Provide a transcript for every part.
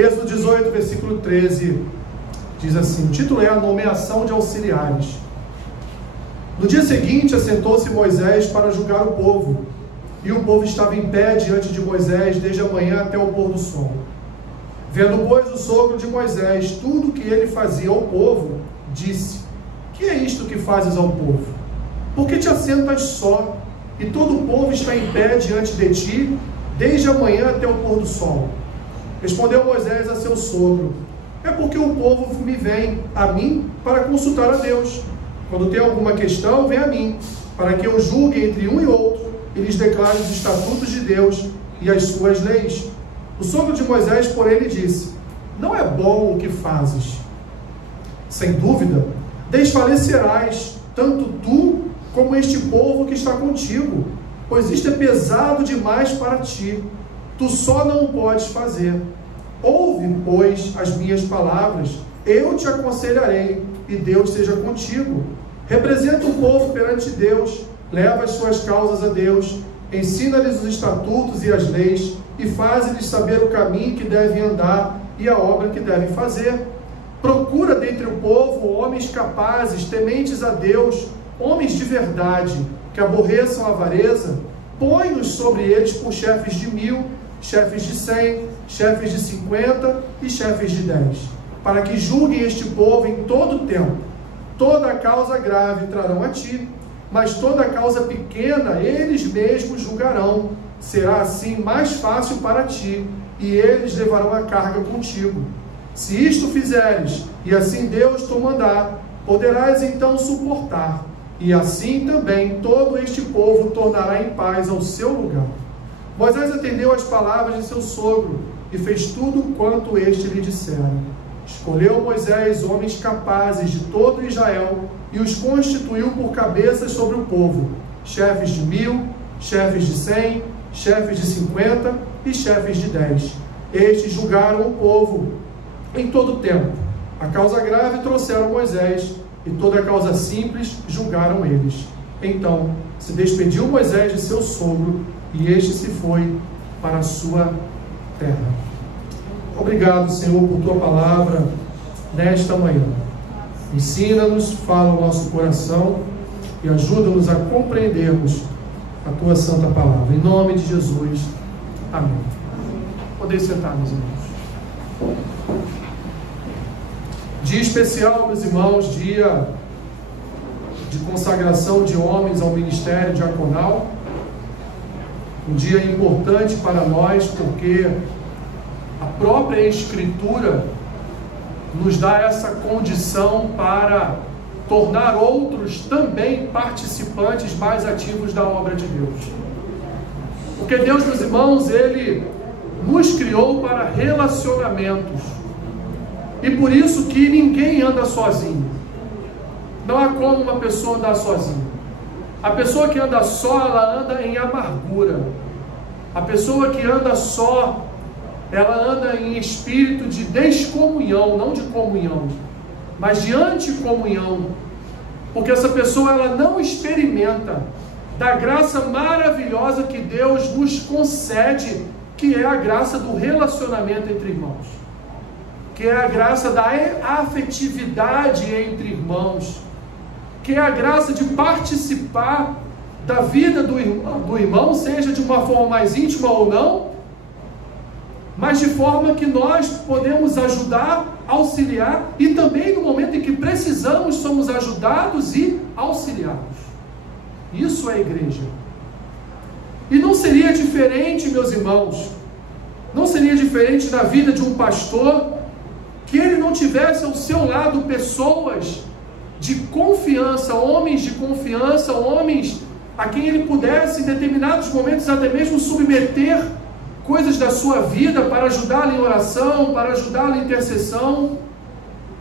Êxodo 18, versículo 13, diz assim, o título é a nomeação de auxiliares. No dia seguinte, assentou-se Moisés para julgar o povo, e o povo estava em pé diante de Moisés desde a manhã até o pôr do sol. Vendo, pois, o sogro de Moisés tudo o que ele fazia ao povo, disse, que é isto que fazes ao povo? Por que te assentas só, e todo o povo está em pé diante de ti, desde a manhã até o pôr do sol? Respondeu Moisés a seu sogro, é porque o povo me vem a mim para consultar a Deus. Quando tem alguma questão, vem a mim, para que eu julgue entre um e outro, e lhes declare os estatutos de Deus e as suas leis. O sogro de Moisés, porém, lhe disse, não é bom o que fazes. Sem dúvida, desfalecerás, tanto tu como este povo que está contigo, pois isto é pesado demais para ti. Tu só não o podes fazer. Ouve, pois, as minhas palavras, eu te aconselharei, e Deus seja contigo. Representa o povo perante Deus, leva as suas causas a Deus, ensina-lhes os estatutos e as leis, e faz-lhes saber o caminho que devem andar e a obra que devem fazer. Procura dentre o povo homens capazes, tementes a Deus, homens de verdade, que aborreçam a avareza. Põe-nos sobre eles por chefes de 1000, chefes de 100, chefes de 50 e chefes de 10, para que julguem este povo em todo o tempo. Toda a causa grave trarão a ti, mas toda a causa pequena eles mesmos julgarão. Será assim mais fácil para ti, e eles levarão a carga contigo. Se isto fizeres, e assim Deus te mandar, poderás então suportar, e assim também todo este povo tornará em paz ao seu lugar. Moisés atendeu às palavras de seu sogro, e fez tudo quanto este lhe dissera. Escolheu Moisés homens capazes de todo Israel, e os constituiu por cabeças sobre o povo, chefes de 1000, chefes de 100, chefes de 50 e chefes de 10. Estes julgaram o povo em todo o tempo. A causa grave trouxeram Moisés, e toda a causa simples julgaram eles. Então se despediu Moisés de seu sogro, e este se foi para a sua terra. Obrigado, Senhor, por tua palavra nesta manhã. Ensina-nos, fala ao nosso coração e ajuda-nos a compreendermos a tua santa palavra. Em nome de Jesus. Amém. Podeis sentar, meus irmãos. Dia especial, meus irmãos, dia de consagração de homens ao ministério diaconal. Um dia importante para nós, porque a própria Escritura nos dá essa condição para tornar outros também participantes mais ativos da obra de Deus. Porque Deus, meus irmãos, Ele nos criou para relacionamentos. E por isso que ninguém anda sozinho. Não há como uma pessoa andar sozinha. A pessoa que anda só, ela anda em amargura. A pessoa que anda só, ela anda em espírito de descomunhão, não de comunhão, mas de anticomunhão. Porque essa pessoa, ela não experimenta da graça maravilhosa que Deus nos concede, que é a graça do relacionamento entre irmãos, que é a graça da afetividade entre irmãos, que é a graça de participar da vida do irmão, seja de uma forma mais íntima ou não, mas de forma que nós podemos ajudar, auxiliar, e também no momento em que precisamos, somos ajudados e auxiliados. Isso é a igreja. E não seria diferente, meus irmãos, não seria diferente na vida de um pastor, que ele não tivesse ao seu lado pessoas de confiança, homens de confiança, homens a quem ele pudesse, em determinados momentos, até mesmo submeter coisas da sua vida para ajudá-lo em oração, para ajudá-lo em intercessão,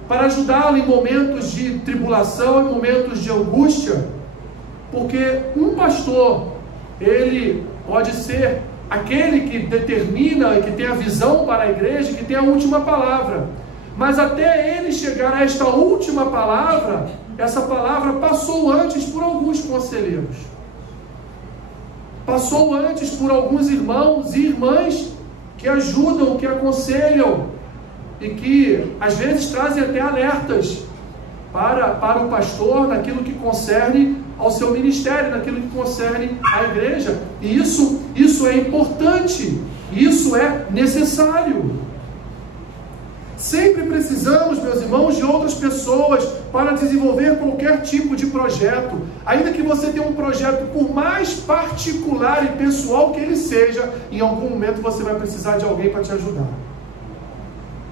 para ajudá-lo em momentos de tribulação, em momentos de angústia. Porque um pastor, ele pode ser aquele que determina e que tem a visão para a igreja, que tem a última palavra. Mas até ele chegar a esta última palavra, essa palavra passou antes por alguns conselheiros. Passou antes por alguns irmãos e irmãs que ajudam, que aconselham, e que às vezes trazem até alertas para o pastor naquilo que concerne ao seu ministério, naquilo que concerne à igreja. E isso é importante, isso é necessário. Sempre precisamos, meus irmãos, de outras pessoas para desenvolver qualquer tipo de projeto. Ainda que você tenha um projeto, por mais particular e pessoal que ele seja, em algum momento você vai precisar de alguém para te ajudar.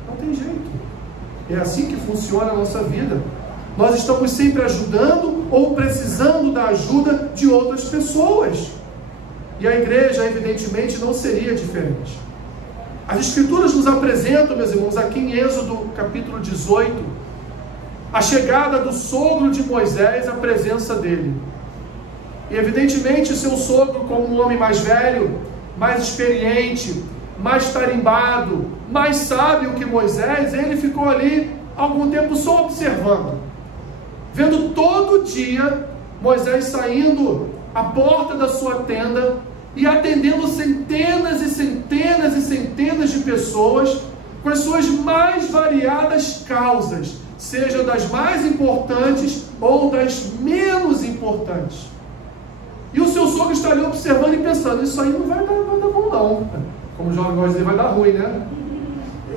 Não tem jeito. É assim que funciona a nossa vida. Nós estamos sempre ajudando ou precisando da ajuda de outras pessoas. E a igreja, evidentemente, não seria diferente. As Escrituras nos apresentam, meus irmãos, aqui em Êxodo capítulo 18, a chegada do sogro de Moisés, a presença dele. E evidentemente seu sogro, como um homem mais velho, mais experiente, mais tarimbado, mais sábio que Moisés, ele ficou ali algum tempo só observando, vendo todo dia Moisés saindo à porta da sua tenda e atendendo centenas e centenas e centenas de pessoas com as suas mais variadas causas, seja das mais importantes ou das menos importantes. E o seu sogro está ali observando e pensando, isso aí não vai dar bom não. Como o João gosta de dizer, vai dar ruim, né?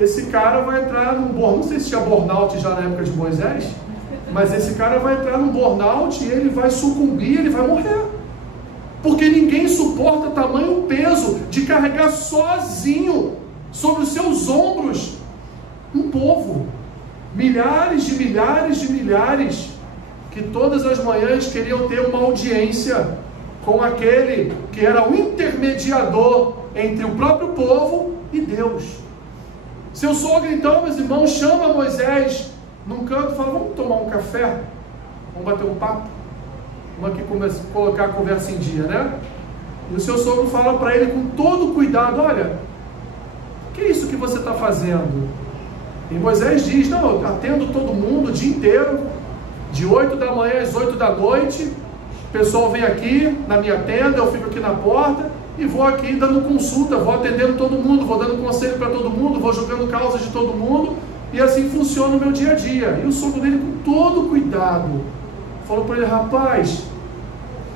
Esse cara vai entrar num burnout, não sei se tinha burnout já na época de Moisés, mas esse cara vai entrar num burnout e ele vai sucumbir, ele vai morrer. Porque ninguém suporta tamanho peso de carregar sozinho sobre os seus ombros um povo. Milhares de milhares de milhares que todas as manhãs queriam ter uma audiência com aquele que era o intermediador entre o próprio povo e Deus. Seu sogro então, meus irmãos, chama Moisés num canto e fala, vamos tomar um café? Vamos bater um papo? Vamos aqui colocar a conversa em dia, né? E o seu sogro fala para ele com todo cuidado, olha, o que é isso que você está fazendo? E Moisés diz, não, eu atendo todo mundo o dia inteiro, de 8 da manhã às 8 da noite, o pessoal vem aqui na minha tenda, eu fico aqui na porta, e vou aqui dando consulta, vou atendendo todo mundo, vou dando conselho para todo mundo, vou jogando causas de todo mundo, e assim funciona o meu dia a dia. E o sogro dele, com todo cuidado, falou para ele, rapaz,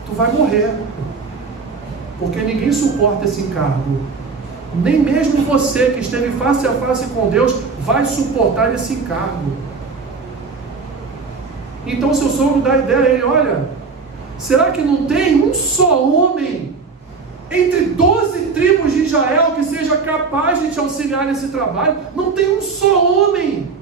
tu vai morrer, porque ninguém suporta esse encargo. Nem mesmo você que esteve face a face com Deus vai suportar esse encargo. Então o seu sogro dá a ideia a ele, olha, será que não tem um só homem entre 12 tribos de Israel que seja capaz de te auxiliar nesse trabalho? Não tem um só homem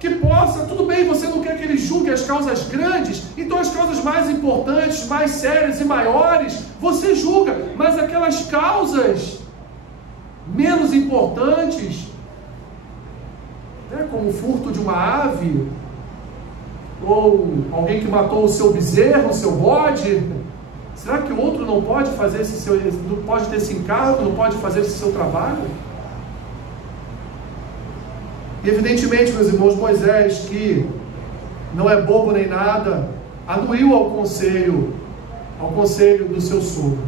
que possa, tudo bem, você não quer que ele julgue as causas grandes, então as causas mais importantes, mais sérias e maiores, você julga, mas aquelas causas menos importantes, né, como o furto de uma ave, ou alguém que matou o seu bezerro, o seu bode, será que o outro não pode fazer não pode ter esse encargo, não pode fazer esse seu trabalho? E evidentemente, meus irmãos, Moisés, que não é bobo nem nada, anuiu ao conselho do seu sogro.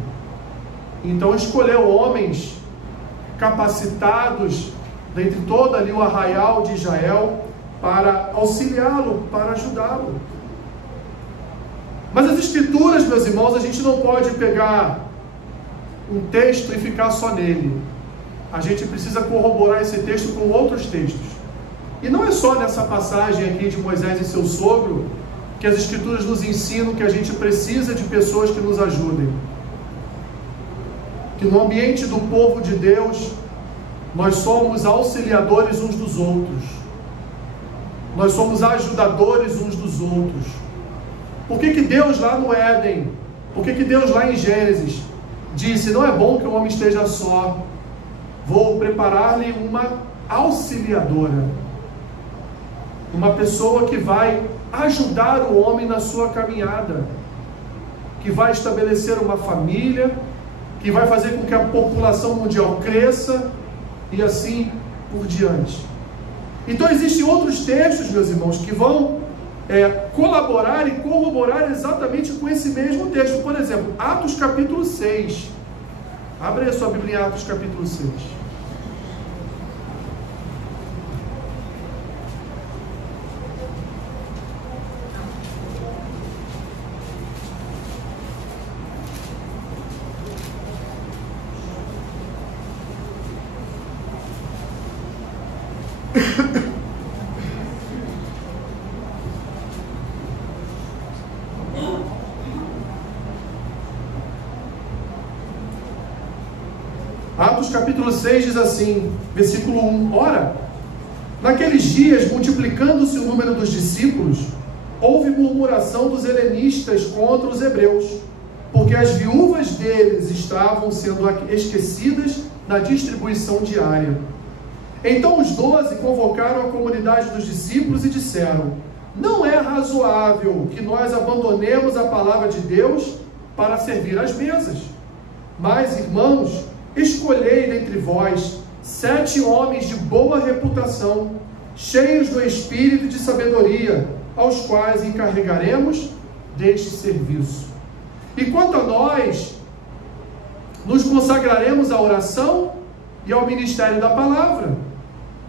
Então escolheu homens capacitados dentre todo ali o arraial de Israel para auxiliá-lo, para ajudá-lo. Mas as Escrituras, meus irmãos, a gente não pode pegar um texto e ficar só nele. A gente precisa corroborar esse texto com outros textos. E não é só nessa passagem aqui de Moisés e seu sogro que as Escrituras nos ensinam que a gente precisa de pessoas que nos ajudem. Que no ambiente do povo de Deus, nós somos auxiliadores uns dos outros. Nós somos ajudadores uns dos outros. Por que Deus lá no Éden, por que Deus lá em Gênesis disse, não é bom que o homem esteja só, vou preparar-lhe uma auxiliadora, uma pessoa que vai ajudar o homem na sua caminhada, que vai estabelecer uma família, que vai fazer com que a população mundial cresça e assim por diante. Então existem outros textos, meus irmãos, que vão colaborar e corroborar exatamente com esse mesmo texto. Por exemplo, Atos capítulo 6. Abre aí a sua Bíblia em Atos capítulo 6. Atos capítulo 6 diz assim, versículo 1: Ora, naqueles dias, multiplicando-se o número dos discípulos, houve murmuração dos helenistas contra os hebreus, porque as viúvas deles estavam sendo esquecidas na distribuição diária. Então os 12 convocaram a comunidade dos discípulos e disseram: não é razoável que nós abandonemos a palavra de Deus para servir às mesas. Mas, irmãos, escolhei dentre vós 7 homens de boa reputação, cheios do espírito e de sabedoria, aos quais encarregaremos deste serviço. E quanto a nós, nos consagraremos à oração e ao ministério da palavra.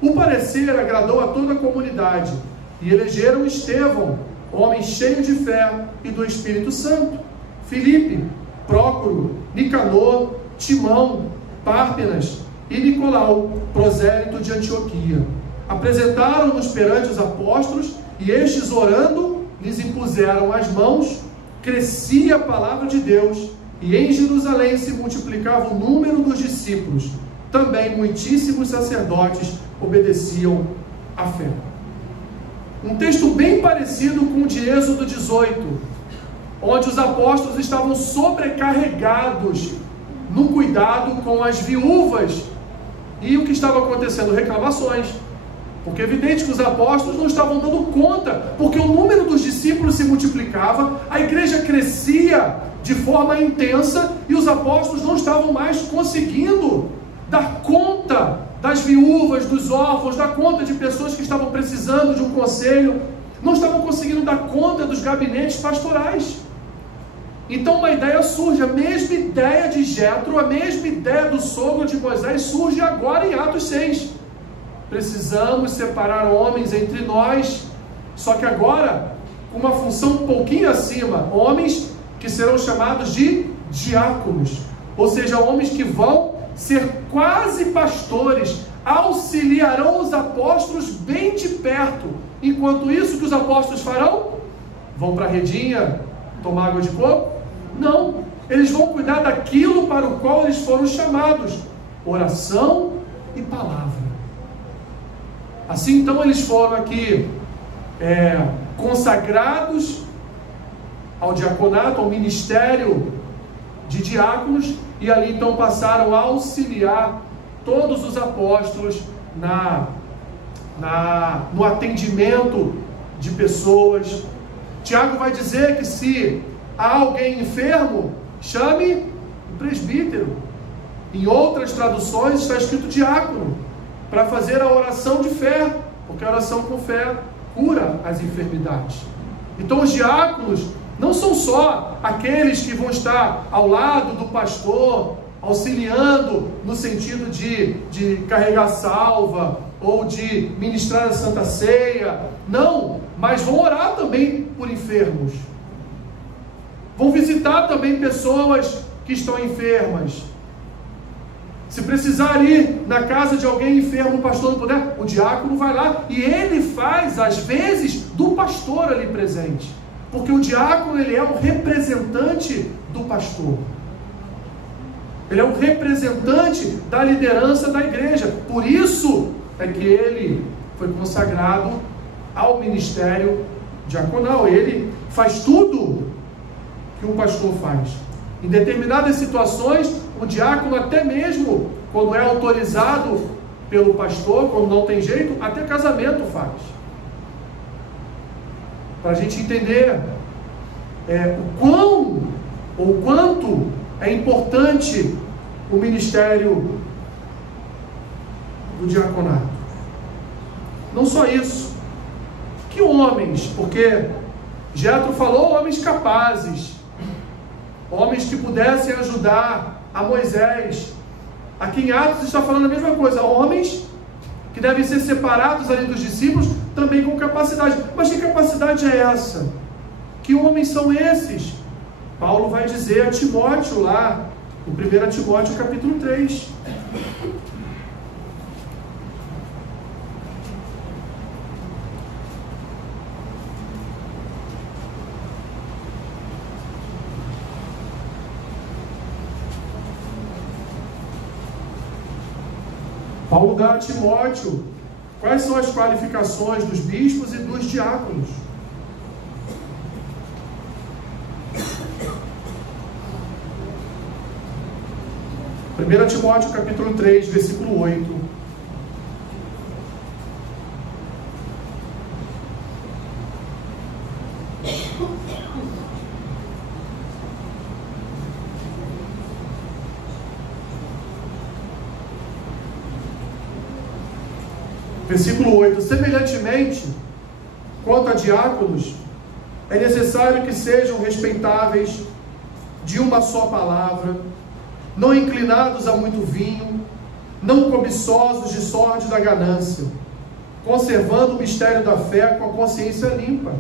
O parecer agradou a toda a comunidade, e elegeram Estevão, homem cheio de fé e do Espírito Santo, Filipe, Prócoro, Nicanor, Timão, Párpenas e Nicolau, prosélito de Antioquia. Apresentaram-nos perante os apóstolos, e estes, orando, lhes impuseram as mãos. Crescia a palavra de Deus, e em Jerusalém se multiplicava o número dos discípulos. Também muitíssimos sacerdotes obedeciam à fé. Um texto bem parecido com o de Êxodo 18, onde os apóstolos estavam sobrecarregados no cuidado com as viúvas. E o que estava acontecendo? Reclamações. Porque é evidente que os apóstolos não estavam dando conta, porque o número dos discípulos se multiplicava, a igreja crescia de forma intensa, e os apóstolos não estavam mais conseguindo dar conta das viúvas, dos órfãos, dar conta de pessoas que estavam precisando de um conselho, não estavam conseguindo dar conta dos gabinetes pastorais. Então uma ideia surge, a mesma ideia de Jetro, a mesma ideia do sogro de Moisés surge agora em Atos 6. Precisamos separar homens entre nós, só que agora com uma função um pouquinho acima, homens que serão chamados de diáconos, ou seja, homens que vão ser quase pastores, auxiliarão os apóstolos bem de perto. Enquanto isso, o que os apóstolos farão? Vão para a redinha tomar água de coco? Não, eles vão cuidar daquilo para o qual eles foram chamados: oração e palavra. Assim então eles foram aqui consagrados ao diaconato, ao ministério de diáconos, e ali então passaram a auxiliar todos os apóstolos no atendimento de pessoas. Tiago vai dizer que se há alguém enfermo, chame o presbítero. Em outras traduções está escrito diácono, para fazer a oração de fé, porque a oração com fé cura as enfermidades. Então os diáconos não são só aqueles que vão estar ao lado do pastor, auxiliando no sentido de carregar salva, ou de ministrar a Santa Ceia. Não, mas vão orar também por enfermos. Vão visitar também pessoas que estão enfermas. Se precisar ir na casa de alguém enfermo, o pastor não puder, o diácono vai lá, e ele faz, às vezes, do pastor ali presente. Porque o diácono, ele é o representante do pastor. Ele é o representante da liderança da igreja. Por isso é que ele foi consagrado ao ministério diaconal. Ele faz tudo que um pastor faz. Em determinadas situações, o diácono, até mesmo quando é autorizado pelo pastor, quando não tem jeito, até casamento faz. Para a gente entender o quanto é importante o ministério do diaconato. Não só isso, que homens, porque Jetro falou homens capazes, homens que pudessem ajudar a Moisés. Aqui em Atos está falando a mesma coisa, homens que devem ser separados ali dos discípulos, também com capacidade. Mas que capacidade é essa? Que homens são esses? Paulo vai dizer a Timóteo lá, em 1 Timóteo capítulo 3. Paulo dá a Timóteo quais são as qualificações dos bispos e dos diáconos. Primeiro Timóteo capítulo 3, versículo 8. Versículo 8. Semelhantemente, quanto a diáconos, é necessário que sejam respeitáveis, de uma só palavra, não inclinados a muito vinho, não cobiçosos de sorte da ganância, conservando o mistério da fé com a consciência limpa.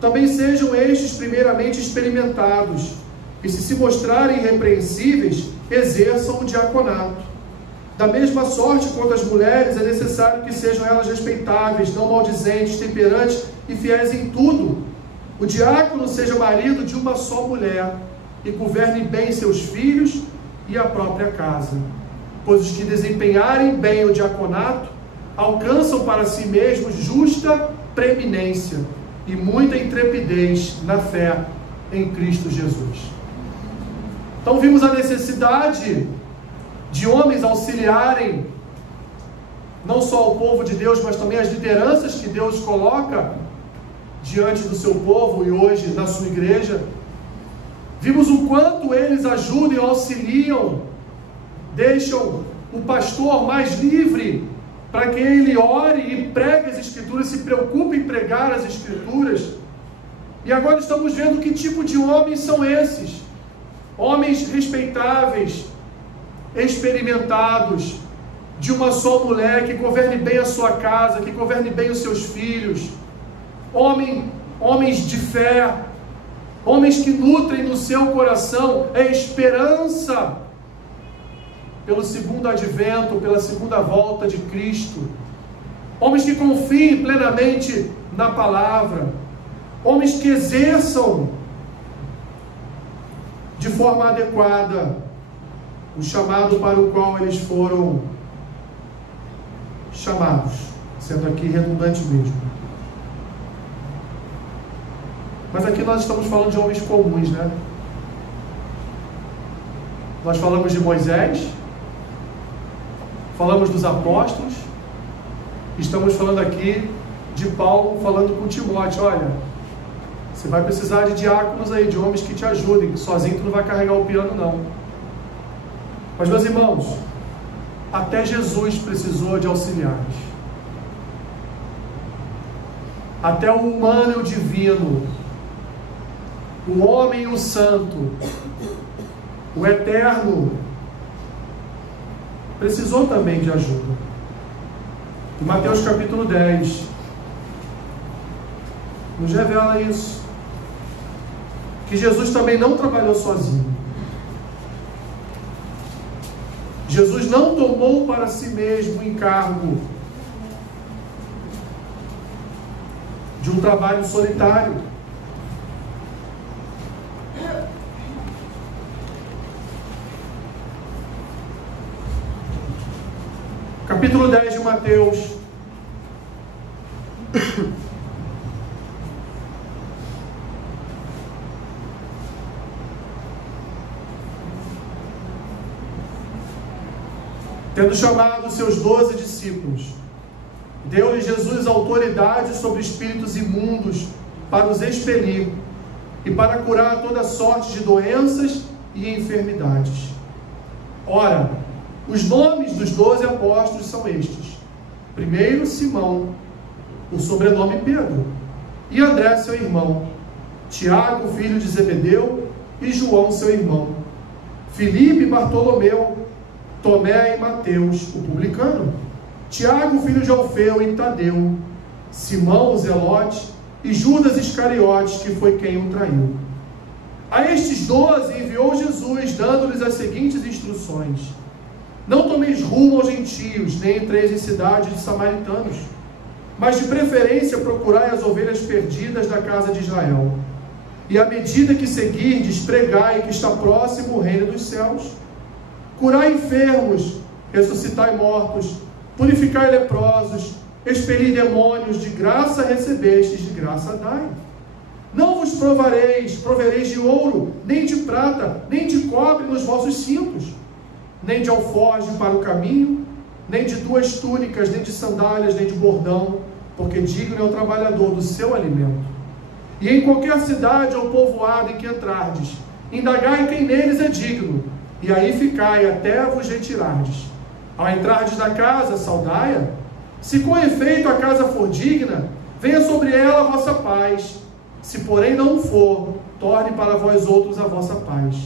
Também sejam estes primeiramente experimentados, e se mostrarem irrepreensíveis, exerçam o diaconato. Da mesma sorte quanto as mulheres, é necessário que sejam elas respeitáveis, não maldizentes, temperantes e fiéis em tudo. O diácono seja marido de uma só mulher, e governe bem seus filhos e a própria casa. Pois os que desempenharem bem o diaconato, alcançam para si mesmos justa preeminência e muita intrepidez na fé em Cristo Jesus. Então vimos a necessidade de homens auxiliarem não só o povo de Deus, mas também as lideranças que Deus coloca diante do seu povo e hoje na sua igreja. Vimos o quanto eles ajudam e auxiliam, deixam o pastor mais livre para que ele ore e pregue as Escrituras, se preocupe em pregar as Escrituras. E agora estamos vendo que tipo de homens são esses. Homens respeitáveis, experimentados, de uma só mulher, que governe bem a sua casa, que governe bem os seus filhos. Homens de fé, homens que nutrem no seu coração a esperança pelo segundo advento, pela segunda volta de Cristo. Homens que confiem plenamente na palavra. Homens que exerçam de forma adequada o chamado para o qual eles foram chamados, sendo aqui redundante mesmo. Mas aqui nós estamos falando de homens comuns, né? Nós falamos de Moisés, falamos dos apóstolos, estamos falando aqui de Paulo falando com Timóteo: olha, você vai precisar de diáconos aí, de homens que te ajudem, sozinho tu não vai carregar o piano não. Mas meus irmãos, até Jesus precisou de auxiliares. Até o humano e o divino, o homem e o santo, o eterno, precisou também de ajuda. Em Mateus capítulo 10, nos revela isso, que Jesus também não trabalhou sozinho. Jesus não tomou para si mesmo o encargo de um trabalho solitário. Capítulo 10 de Mateus. Tendo chamado seus 12 discípulos, deu-lhe Jesus autoridade sobre espíritos imundos para os expelir e para curar toda sorte de doenças e enfermidades. Ora, os nomes dos 12 apóstolos são estes: primeiro, Simão, o sobrenome Pedro, e André, seu irmão, Tiago, filho de Zebedeu, e João, seu irmão, Filipe e Bartolomeu, Tomé e Mateus, o publicano, Tiago, filho de Alfeu e Tadeu, Simão, o zelote, e Judas Iscariotes, que foi quem o traiu. A estes 12 enviou Jesus, dando-lhes as seguintes instruções: não tomeis rumo aos gentios, nem entreis em cidades de samaritanos, mas de preferência procurai as ovelhas perdidas da casa de Israel. E à medida que seguirdes, pregai que está próximo o reino dos céus. Curai enfermos, ressuscitai mortos, purificai leprosos, expeli demônios, de graça recebestes, de graça dai. Não vos provereis de ouro, nem de prata, nem de cobre nos vossos cintos, nem de alforje para o caminho, nem de 2 túnicas, nem de sandálias, nem de bordão, porque digno é o trabalhador do seu alimento. E em qualquer cidade ou povoado em que entrardes, indagai quem neles é digno, e aí ficai até vos retirardes. Ao entrardes na casa, saudai-a. Se com efeito a casa for digna, venha sobre ela a vossa paz. Se porém não for, torne para vós outros a vossa paz.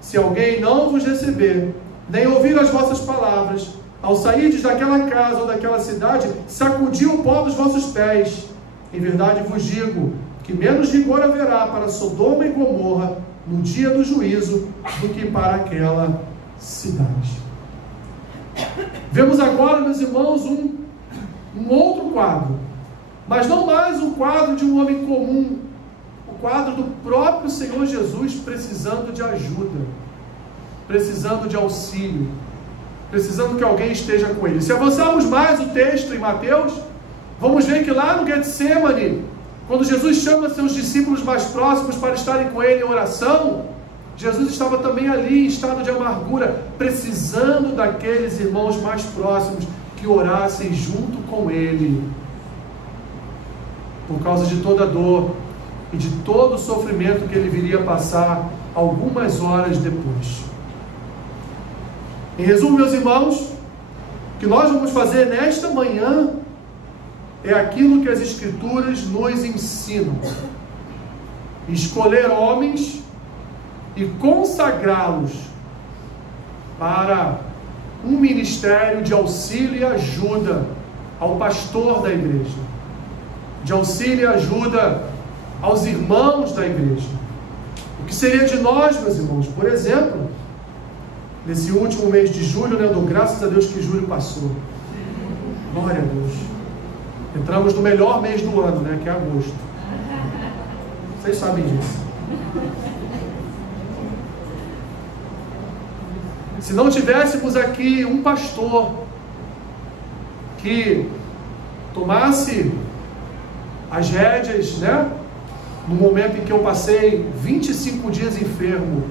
Se alguém não vos receber, nem ouvir as vossas palavras, ao sairdes daquela casa ou daquela cidade, sacudi o pó dos vossos pés. Em verdade vos digo, que menos rigor haverá para Sodoma e Gomorra no dia do juízo, do que para aquela cidade. Vemos agora, meus irmãos, um outro quadro, mas não mais um quadro de um homem comum, o quadro do próprio Senhor Jesus precisando de ajuda, precisando de auxílio, precisando que alguém esteja com ele. Se avançarmos mais o texto em Mateus, vamos ver que lá no Getsemane, quando Jesus chama seus discípulos mais próximos para estarem com ele em oração, Jesus estava também ali em estado de amargura, precisando daqueles irmãos mais próximos que orassem junto com ele, por causa de toda a dor e de todo o sofrimento que ele viria passar algumas horas depois. Em resumo, meus irmãos, o que nós vamos fazer nesta manhã é aquilo que as Escrituras nos ensinam: escolher homens e consagrá-los para um ministério de auxílio e ajuda ao pastor da igreja, de auxílio e ajuda aos irmãos da igreja. O que seria de nós, meus irmãos, por exemplo, nesse último mês de julho, né, eu dou graças a Deus que julho passou. Glória a Deus. Entramos no melhor mês do ano, né, que é agosto. Vocês sabem disso. Se não tivéssemos aqui um pastor que tomasse as rédeas, né, no momento em que eu passei 25 dias enfermo,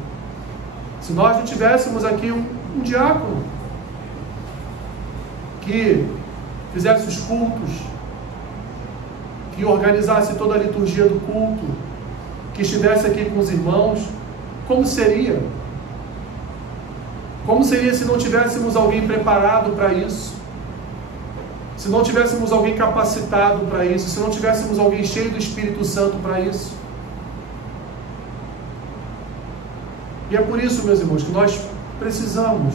se nós não tivéssemos aqui um diácono que fizesse os cultos, que organizasse toda a liturgia do culto, que estivesse aqui com os irmãos, como seria? Como seria se não tivéssemos alguém preparado para isso? Se não tivéssemos alguém capacitado para isso? Se não tivéssemos alguém cheio do Espírito Santo para isso? E é por isso, meus irmãos, que nós precisamos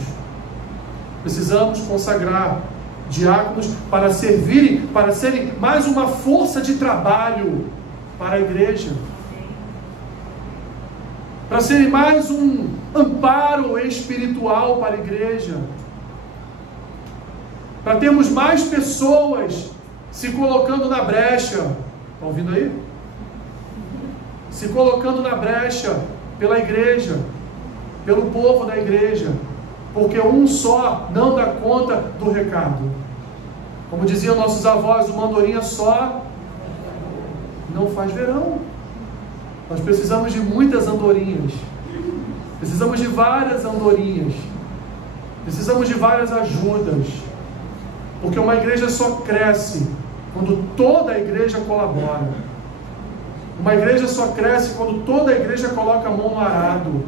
consagrar diáconos para servirem, para serem mais uma força de trabalho para a igreja, para serem mais um amparo espiritual para a igreja, para termos mais pessoas se colocando na brecha. Estão ouvindo aí? Se colocando na brecha pela igreja, pelo povo da igreja, porque um só não dá conta do recado. Como diziam nossos avós, uma andorinha só não faz verão. Nós precisamos de muitas andorinhas, precisamos de várias andorinhas, precisamos de várias ajudas, porque uma igreja só cresce quando toda a igreja colabora. Uma igreja só cresce quando toda a igreja coloca a mão no arado.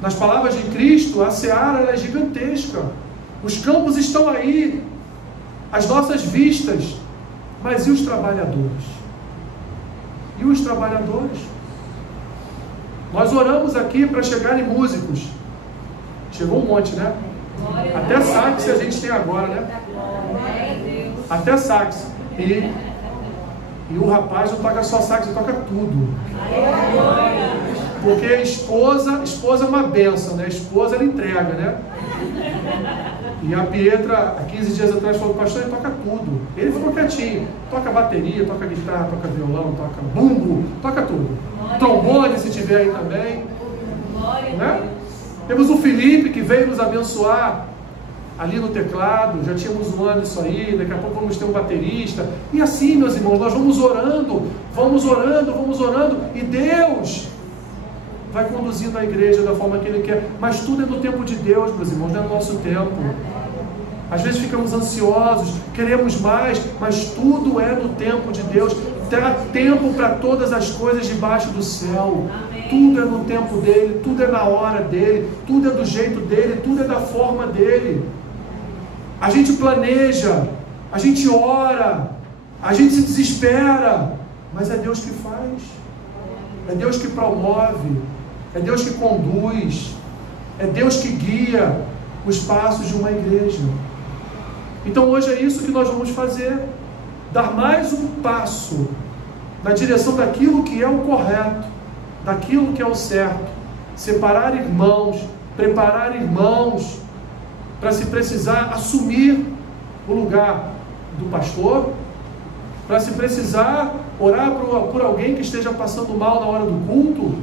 Nas palavras de Cristo, a seara é gigantesca, os campos estão aí, às nossas vistas, mas e os trabalhadores? E os trabalhadores? Nós oramos aqui para chegarem músicos. Chegou um monte, né? Até sax a gente tem agora, né? Até sax. E o rapaz não toca só sax, ele toca tudo. Porque a esposa é uma bênção, né? A esposa ela entrega, né? E a Pietra, há 15 dias atrás, falou: pastor, ele toca tudo. Ele ficou quietinho. Toca bateria, toca guitarra, toca violão, toca bumbo, toca tudo. Trombone, se tiver aí também. Né? Temos o Felipe, que veio nos abençoar ali no teclado, já tínhamos um ano isso aí, daqui a pouco vamos ter um baterista, e assim, meus irmãos, nós vamos orando, e Deus vai conduzindo a igreja da forma que Ele quer, mas tudo é no tempo de Deus, meus irmãos, não é no nosso tempo. Às vezes ficamos ansiosos, queremos mais, mas tudo é no tempo de Deus. Terá tempo para todas as coisas debaixo do céu. Tudo é no tempo dele, tudo é na hora dele, tudo é do jeito dele, tudo é da forma dele. A gente planeja, a gente ora, a gente se desespera, mas é Deus que faz, é Deus que promove, é Deus que conduz, é Deus que guia os passos de uma igreja. Então hoje é isso que nós vamos fazer, dar mais um passo na direção daquilo que é o correto, daquilo que é o certo, separar irmãos, preparar irmãos, para se precisar assumir o lugar do pastor, para se precisar orar por alguém que esteja passando mal na hora do culto,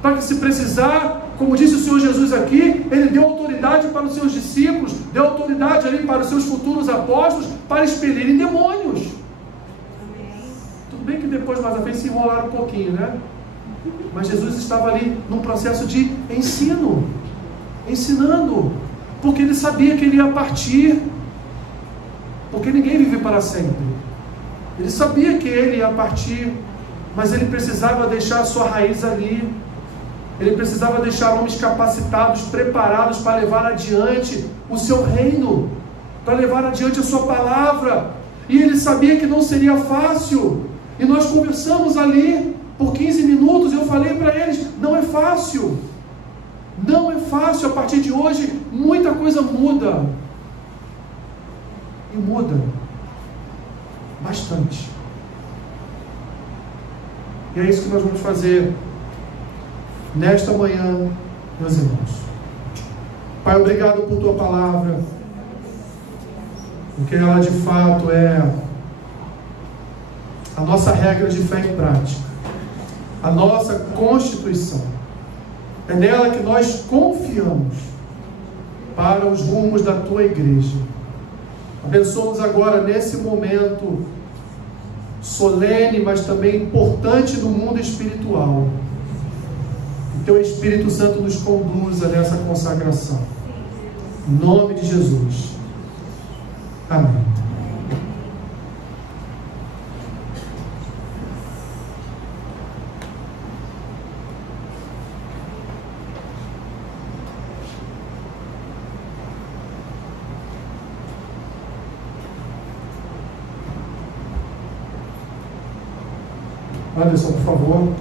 para que se precisar, como disse o Senhor Jesus aqui, Ele deu autoridade para os seus discípulos, deu autoridade ali para os seus futuros apóstolos, para expelirem demônios. Tudo bem que depois, mais à frente, se enrolaram um pouquinho, né? Mas Jesus estava ali num processo de ensino, ensinando, porque Ele sabia que Ele ia partir, porque ninguém vive para sempre. Ele sabia que Ele ia partir, mas Ele precisava deixar a sua raiz ali. Ele precisava deixar homens capacitados, preparados para levar adiante o seu reino, para levar adiante a sua palavra. E Ele sabia que não seria fácil. E nós conversamos ali por 15 minutos, eu falei para eles, não é fácil. Não é fácil. A partir de hoje, muita coisa muda. E muda bastante. E é isso que nós vamos fazer nesta manhã, meus irmãos. Pai, obrigado por Tua palavra, porque ela de fato é a nossa regra de fé em prática, a nossa constituição. É nela que nós confiamos para os rumos da Tua igreja. Abençoa-nos agora nesse momento solene, mas também importante no mundo espiritual. Que Teu Espírito Santo nos conduza nessa consagração. Em nome de Jesus. Amém. Anderson, por favor.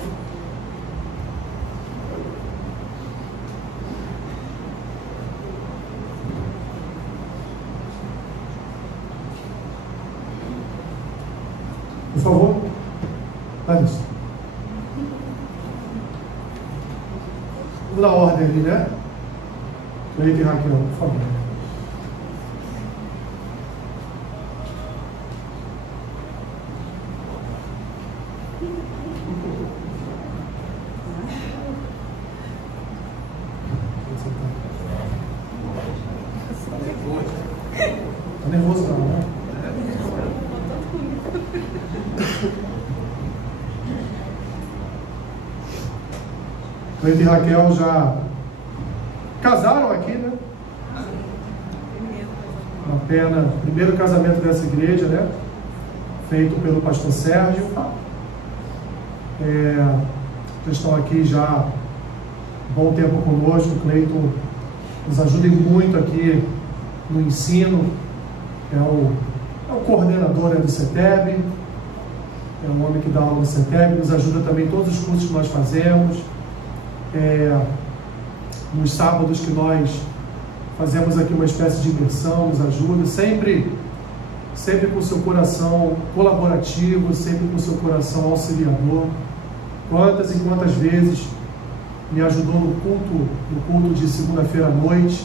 Por favor. Anderson. Vamos dar ordem ali, né? Cleito e Raquel, por favor. Cleito e Raquel já casaram aqui, né? Uma pena, primeiro casamento dessa igreja, né? Feito pelo pastor Sérgio. Eles estão aqui já há um bom tempo conosco. O Cleito nos ajuda muito aqui no ensino. É o coordenador do CETEB. É um homem que dá aula no CETEB. Nos ajuda também em todos os cursos que nós fazemos. Nos sábados que nós fazemos aqui uma espécie de imersão, nos ajuda, sempre com o seu coração colaborativo, sempre com o seu coração auxiliador. Quantas e quantas vezes me ajudou no culto de segunda-feira à noite,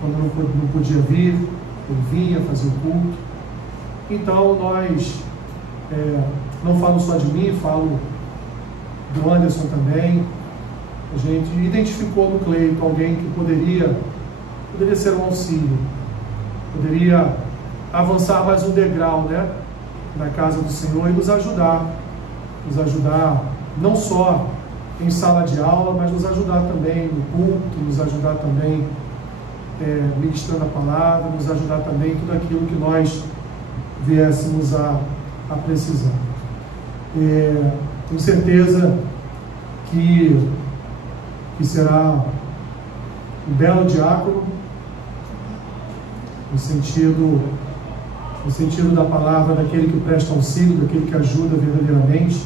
quando não podia vir, ele vinha fazer o culto. Então nós, não falo só de mim, falo do Anderson também. A gente identificou no Cleito alguém que poderia poderia ser um auxílio, poderia avançar mais um degrau, né, na casa do Senhor e nos ajudar não só em sala de aula, mas nos ajudar também no culto, nos ajudar também ministrando a palavra, nos ajudar também em tudo aquilo que nós viéssemos a precisar. Tenho certeza que será um belo diácono, no sentido da palavra, daquele que presta auxílio, daquele que ajuda verdadeiramente.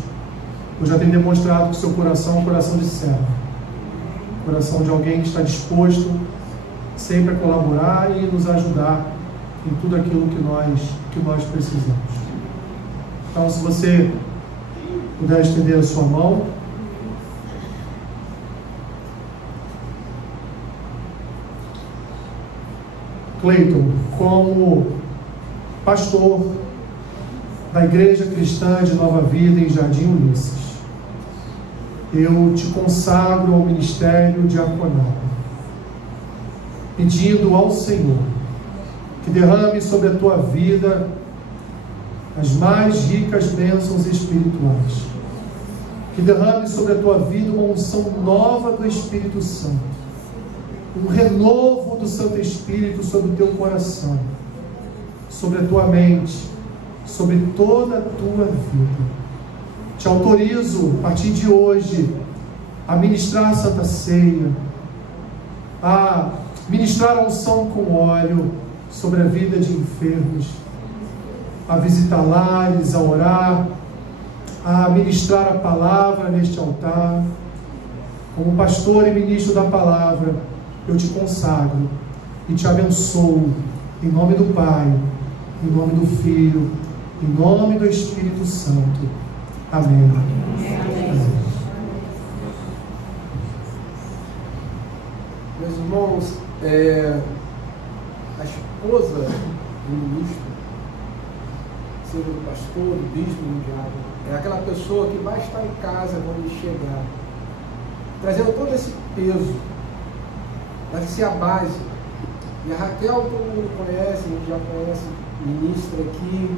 Eu já tenho demonstrado que o seu coração é um coração de servo, coração de alguém que está disposto sempre a colaborar e nos ajudar em tudo aquilo que nós precisamos. Então, se você puder estender a sua mão. Cleiton, como pastor da Igreja Cristã de Nova Vida em Jardim Ulisses, eu te consagro ao ministério diaconal, pedindo ao Senhor que derrame sobre a tua vida as mais ricas bênçãos espirituais, que derrame sobre a tua vida uma unção nova do Espírito Santo, um renovo do Santo Espírito sobre o teu coração, sobre a tua mente, sobre toda a tua vida. Te autorizo, a partir de hoje, a ministrar a Santa Ceia, a ministrar a unção com óleo sobre a vida de enfermos, a visitar lares, a orar, a ministrar a palavra neste altar. Como pastor e ministro da palavra, eu te consagro e te abençoo, em nome do Pai, em nome do Filho, em nome do Espírito Santo. Amém. Amém. Meus irmãos, a esposa do ministro, seja do pastor, do bispo, do diácono, é aquela pessoa que vai estar em casa quando ele chegar, trazendo todo esse peso. Deve ser a base. E a Raquel, todo mundo conhece, a gente já conhece, ministra aqui,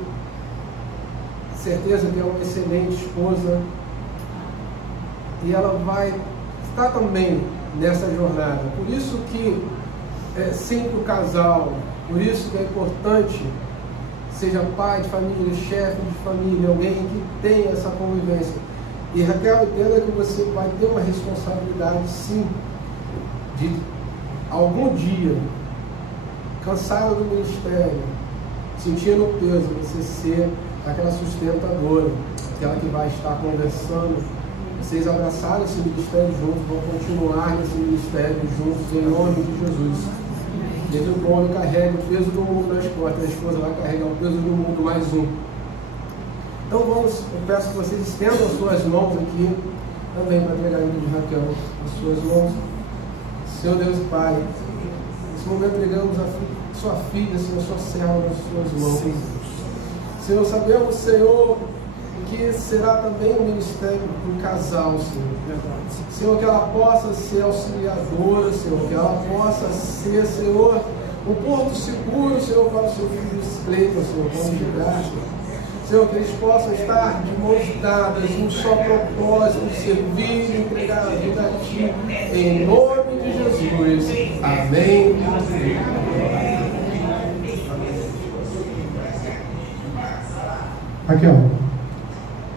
certeza que é uma excelente esposa, e ela vai estar também nessa jornada. Por isso que é sempre o casal, por isso que é importante, seja pai de família, chefe de família, alguém que tenha essa convivência. E Raquel, entenda que você vai ter uma responsabilidade, sim, de algum dia, cansada do ministério, sentindo o peso, você ser aquela sustentadora, aquela que vai estar conversando. Vocês abraçaram esse ministério juntos, vão continuar nesse ministério juntos, em nome de Jesus. Mesmo que o homem carregue o peso do mundo nas costas, a esposa vai carregar o peso do mundo mais um. Então eu peço que vocês estendam as suas mãos aqui, também para entregar a vida de Raquel, as suas mãos. Senhor Deus e Pai, nesse momento entregamos a sua filha, Senhor, sua serva nas suas mãos. Sim. Senhor, sabemos, Senhor, que será também um ministério do casal, Senhor. Verdade. Senhor, que ela possa ser auxiliadora, Senhor, que ela possa ser, Senhor, um porto seguro, Senhor, para o seu filho Cleiton, Senhor, quando chegar. Senhor, que eles possam estar de mãos dadas, um só propósito, servir e entregar a vida a Ti, em nome de Jesus. Amém. Raquel,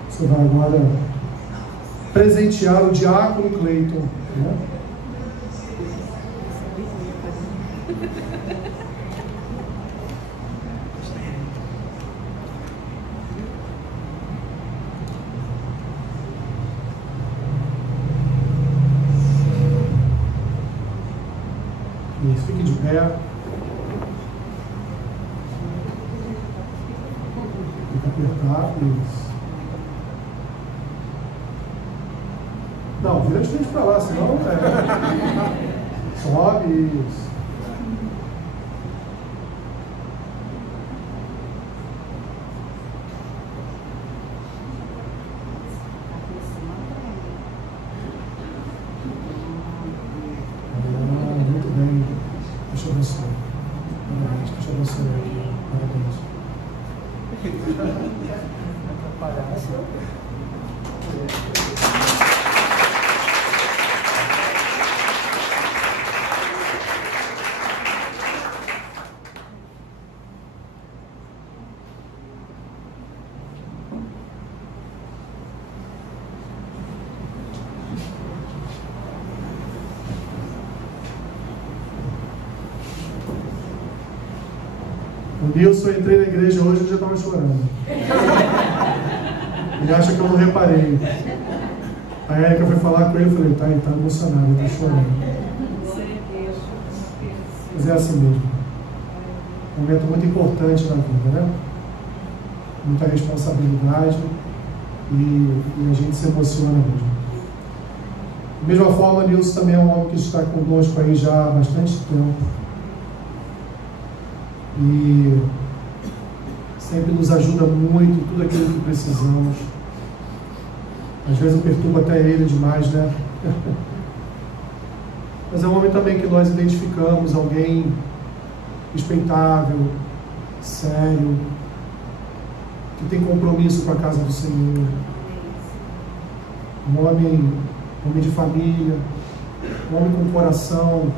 você vai agora presentear o diácono Cleiton, né? Isso, fique de pé. Fica apertado, isso. Não, vira de frente para lá, senão sobe, isso. O Nilson, eu entrei na igreja hoje e já estava chorando. Ele acha que eu não reparei. A Érica foi falar com ele e falei, tá emocionado, ele está chorando. Mas é assim mesmo. Um momento muito importante na vida, né? Muita responsabilidade e a gente se emociona mesmo. Da mesma forma, Nilson também é um homem que está conosco aí já há bastante tempo. E sempre nos ajuda muito, tudo aquilo que precisamos. Às vezes eu perturbo até ele demais, né? Mas é um homem também que nós identificamos, alguém respeitável, sério, que tem compromisso com a casa do Senhor. Um homem de família, um homem com coração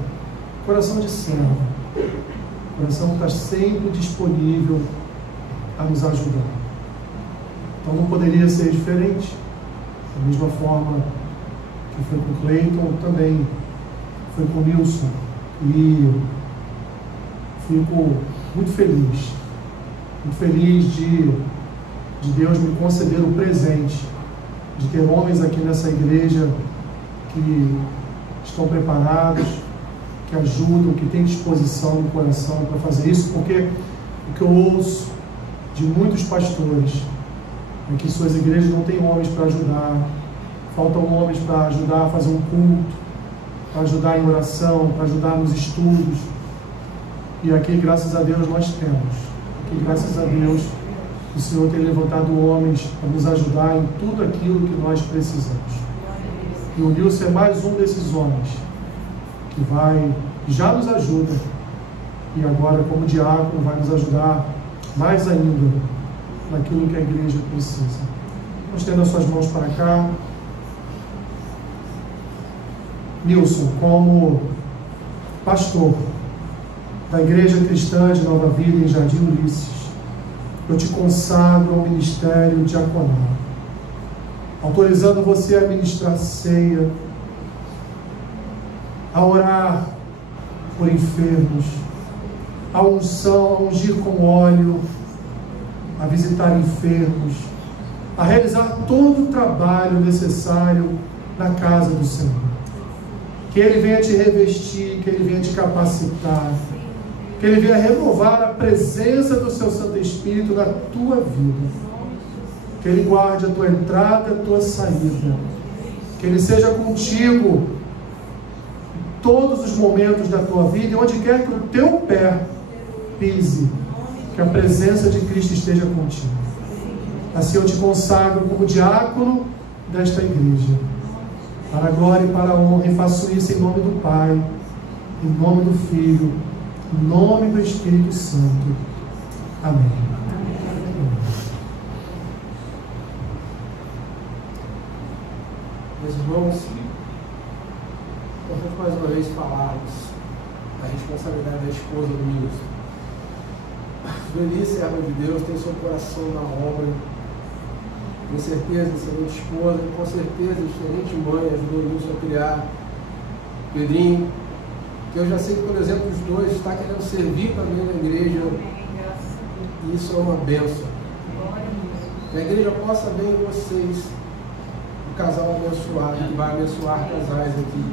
de servo. O coração está sempre disponível a nos ajudar. Então não poderia ser diferente. Da mesma forma que foi com o Cleiton, também foi com o Nilson. E fico muito feliz de Deus me conceder o presente de ter homens aqui nessa igreja que estão preparados, que ajudam, que têm disposição no coração para fazer isso, porque o que eu ouço de muitos pastores é que suas igrejas não têm homens para ajudar, faltam homens para ajudar a fazer um culto, para ajudar em oração, para ajudar nos estudos. E aqui, graças a Deus, nós temos. Aqui, graças a Deus, o Senhor tem levantado homens para nos ajudar em tudo aquilo que nós precisamos. E o Nilson é mais um desses homens que já nos ajuda, e agora como diácono vai nos ajudar mais ainda naquilo que a igreja precisa. Vamos estender as suas mãos para cá. Nilson, como pastor da Igreja Cristã de Nova Vida em Jardim Ulisses, eu te consagro ao ministério diaconal, autorizando você a ministrar ceia, a orar por enfermos, a unção, a ungir com óleo, a visitar enfermos, a realizar todo o trabalho necessário na casa do Senhor. Que Ele venha te revestir, que Ele venha te capacitar, que Ele venha renovar a presença do Seu Santo Espírito na tua vida, que Ele guarde a tua entrada e a tua saída, que Ele seja contigo todos os momentos da tua vida, e onde quer que o teu pé pise, que a presença de Cristo esteja contigo. Assim eu te consagro como diácono desta igreja, para a glória e para a honra, e faço isso em nome do Pai, em nome do Filho, em nome do Espírito Santo. Amém. Meus irmãos, vamos mais uma vez falarmos da responsabilidade da esposa do Nilson. Sueli, serva de Deus, tem seu coração na obra, com certeza, excelente esposa, com certeza, excelente mãe, ajudou o Nilson a criar Pedrinho, que eu já sei que, por exemplo, os dois estão querendo servir também na igreja, e isso é uma bênção. Que a igreja possa ver em vocês o casal abençoado, que vai abençoar casais aqui.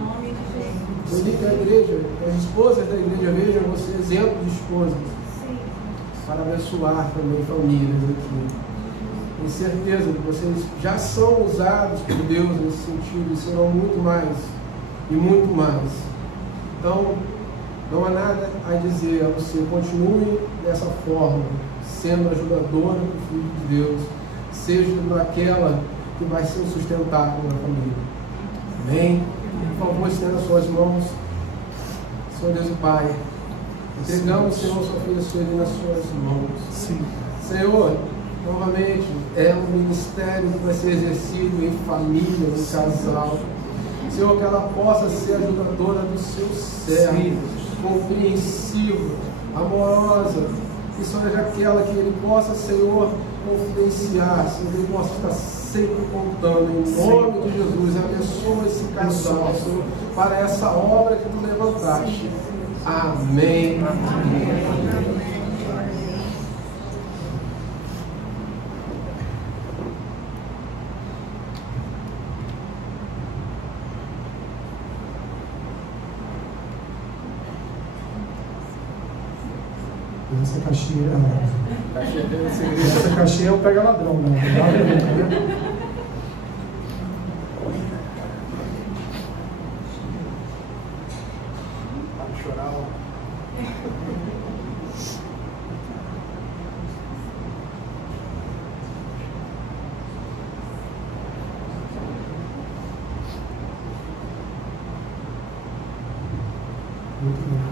Eu digo que a igreja, que as esposas da igreja vejam você exemplo de esposas, para abençoar também famílias aqui. Tenho certeza que vocês já são usados por Deus nesse sentido, e serão muito mais, e muito mais. Então, não há nada a dizer a você, continue dessa forma, sendo ajudadora do Filho de Deus, seja naquela que vai ser sustentável na família. Amém? Por favor, estenda as suas mãos. Senhor Deus e Pai, entregamos, Senhor, sua filha Sueli nas suas mãos. Sim. Senhor, novamente, é um ministério que vai ser exercido em família, no casal. Senhor, que ela possa ser ajudadora dos seus servos, compreensiva, amorosa, que seja aquela que ele possa, Senhor, confidenciar, Senhor, ele possa estar sempre contando, em nome de Jesus. Abençoa esse casal, Senhor, para essa obra que tu levantaste. Amém. Amém. Essa caixinha é o pega ladrão, né? Para chorar. Muito bom.